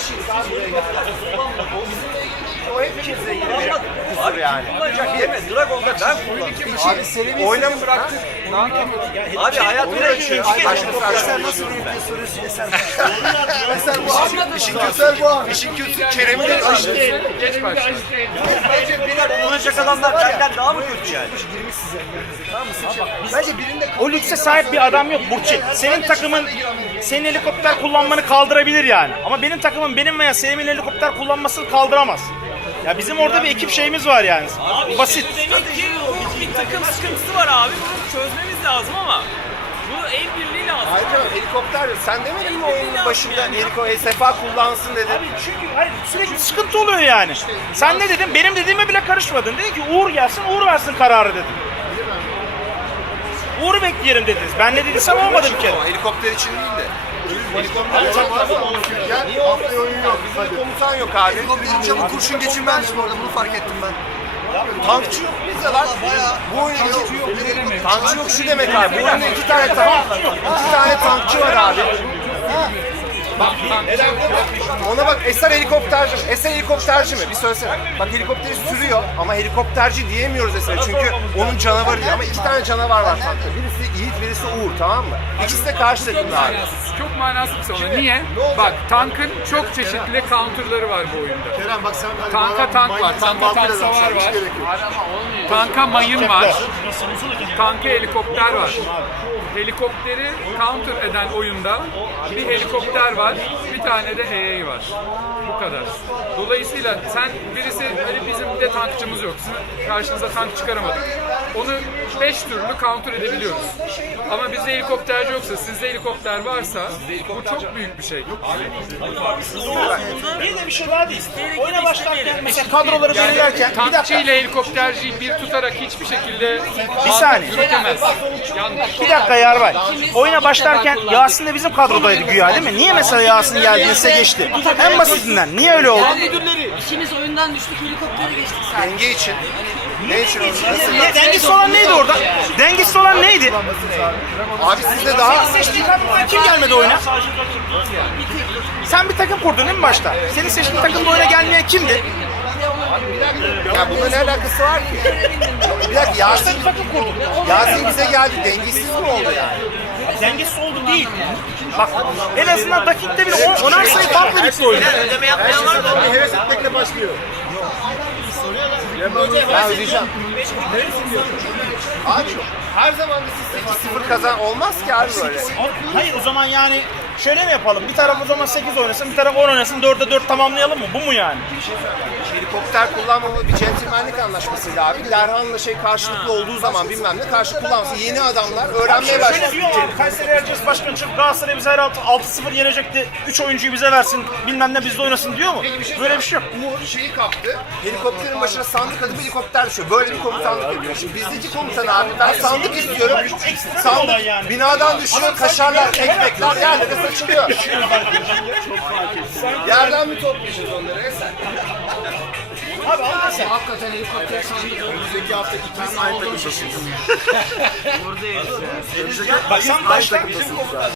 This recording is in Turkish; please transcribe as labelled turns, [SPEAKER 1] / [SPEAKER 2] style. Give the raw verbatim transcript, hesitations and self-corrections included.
[SPEAKER 1] kişiyiz abi buraya geldik. O bizimle ilgili değil, o hepimizle ilgili. Abi yani.
[SPEAKER 2] Kullanacak değil mi? Dragon'da ben kullandım.
[SPEAKER 1] Abi serimiz oynamayı bıraktık.
[SPEAKER 2] Abi hayat
[SPEAKER 1] Onu
[SPEAKER 2] böyle
[SPEAKER 1] ölçüyor.
[SPEAKER 2] ikinci
[SPEAKER 1] Ay
[SPEAKER 2] kez
[SPEAKER 1] başka Eser nasıl bir ülke soruyorsun Eser? Eser bu abi. İşin kötü bu abi. İşin kötü Kerem'in de aşk değil.
[SPEAKER 3] Geç başla.
[SPEAKER 2] Bence birer olacak adamlar benden daha mı kötü yani?
[SPEAKER 1] Bence birinde
[SPEAKER 4] O lükse sahip bir adam yok Burçin. Senin takımın senin helikopter kullanmanı kaldırabilir yani. Ama benim takımım benim veya Selim'in helikopter kullanmasını kaldıramaz. Ya bizim orada bir ekip şeyimiz var yani.
[SPEAKER 5] Abi
[SPEAKER 4] Basit.
[SPEAKER 5] şimdi demek ki bir, bir takım sıkıntısı var abi. Bunu çözmemiz lazım ama bu el birliği lazım.
[SPEAKER 1] Ayrıca helikopter sen demedin mi oyunun başında helikopter S F A kullansın dedin.
[SPEAKER 4] Abi çünkü hayır, sürekli sıkıntı oluyor yani. Sen ne dedin? Benim dediğime bile karışmadın. Dedin ki Uğur gelsin, Uğur versin kararı dedin. Uğur'u bekleyelim dediniz. Ben ne dediysem olmadı bir kere.
[SPEAKER 1] Helikopter için değil de. Helikopter için niye olmuyor oyun yok? Bizde komutan yok abi.
[SPEAKER 6] Helikopterin camı kurşun geçirmezmiş bu arada, bunu fark ettim ben.
[SPEAKER 1] Tankçı yok bizde lan. Bu oyunda tankçı yok şu demek abi. Bu oyunda iki tane tank, iki tane tankçı var abi. Ona bak Eser helikopterci mi? Eser helikopterci mi? Bir söylesene. Bak helikopteri sürüyor ama helikopterci diyemiyoruz Eser'e çünkü onun canavarı diyor ama iki tane canavar var tankta. Birisi Yiğit, birisi Uğur, tamam mı? İkisi de karşı
[SPEAKER 3] Çok
[SPEAKER 1] takımda abi.
[SPEAKER 3] manasız, çok manasız bir savunma. Niye? Bak, tankın çok çeşitli counter'ları var bu oyunda.
[SPEAKER 6] Kerem bak sen hani
[SPEAKER 3] Tanka tank var, tanka tank savar var, tanka mayın var, tanka helikopter var. Helikopteri counter eden oyunda bir helikopter var, bir tane de H A var. Bu kadar. Dolayısıyla sen birisi, hani bizim de tankçımız yok, sizin karşınıza tank çıkaramadık. Onu beş türlü counter edebiliyoruz. Ama bizde helikopterci yoksa, sizde helikopter varsa bu çok büyük bir şey.
[SPEAKER 4] Bir de bir şey daha değil. Oyuna başlarken mesela kadroları belirlerken bir
[SPEAKER 3] Tankçı
[SPEAKER 4] dakika.
[SPEAKER 3] ile helikopterciyi bir tutarak hiçbir şekilde
[SPEAKER 4] Bir saniye.
[SPEAKER 3] yürütemez. Yanlış.
[SPEAKER 4] Bir dakika Yarbay. Oyuna başlarken Yasin de bizim kadrodaydı güya değil mi? Niye mesela Yasin geldiğinde size geçti? En basitinden. Niye öyle oldu?
[SPEAKER 7] İkimiz oyundan düştük, helikoptere geçtik sadece.
[SPEAKER 1] Denge için. Ne için oldu?
[SPEAKER 4] Ne, dengesiz olan neydi orada? Dengesiz olan neydi?
[SPEAKER 1] Abi sizde daha...
[SPEAKER 4] Seçtiğin kadrodan kim gelmedi oyuna? Sen bir takım kurdun değil mi başta? Senin seçtiğin takımda oyuna gelmeyen kimdi?
[SPEAKER 1] Ya bununla ne alakası var ki? Bir dakika Yasin, Yasin bize geldi. Dengesiz mi oldu yani?
[SPEAKER 4] Dengesiz oldu değil. Bak en azından dakikte bir on, onar sayı farklı bitti oyun.
[SPEAKER 2] Ödeme yapmayan var mı?
[SPEAKER 6] heves etmekle başlıyor.
[SPEAKER 1] Ben ödeyeceğim. Abi her zaman da siz sekiz sıfır kazan olmaz ki abi böyle.
[SPEAKER 4] Hayır o zaman yani şöyle mi yapalım? Bir taraf o zaman sekiz oynasın, bir taraf on oynasın, dörde dört tamamlayalım mı? Bu mu yani?
[SPEAKER 1] Helikopter kullanmamalı bir centilmenlik anlaşmasıyla abi. Derhan'la şey karşılıklı olduğu zaman bilmem ne karşı kullanması. Yeni adamlar öğrenmeye
[SPEAKER 4] Şöyle
[SPEAKER 1] başlıyor.
[SPEAKER 4] diyor abi, Kayseri Erciyes Başkanı çıkıp Galatasaray bize her altı sıfır yenecekti, üç oyuncuyu bize versin, bilmem ne bizde oynasın diyor mu? Böyle bir şey yok.
[SPEAKER 1] Uğur şeyi kaptı. Helikopterin başına sandık atıp helikopter düşüyor. Böyle bir komutanlık yapıyor. Şimdi bizdeki komutan abi ben sandık istiyorum. Sandık binadan düşüyor, kaşarlar, ekmekler yerlere saçılıyor. Yerden mi toplayacağız onları Eser?
[SPEAKER 4] Abi anladın sen.
[SPEAKER 7] Hakikaten helikopter sandık.
[SPEAKER 6] Önümüzdeki hafta ikimiz aynı takımdasınız.
[SPEAKER 4] Bak sen baştan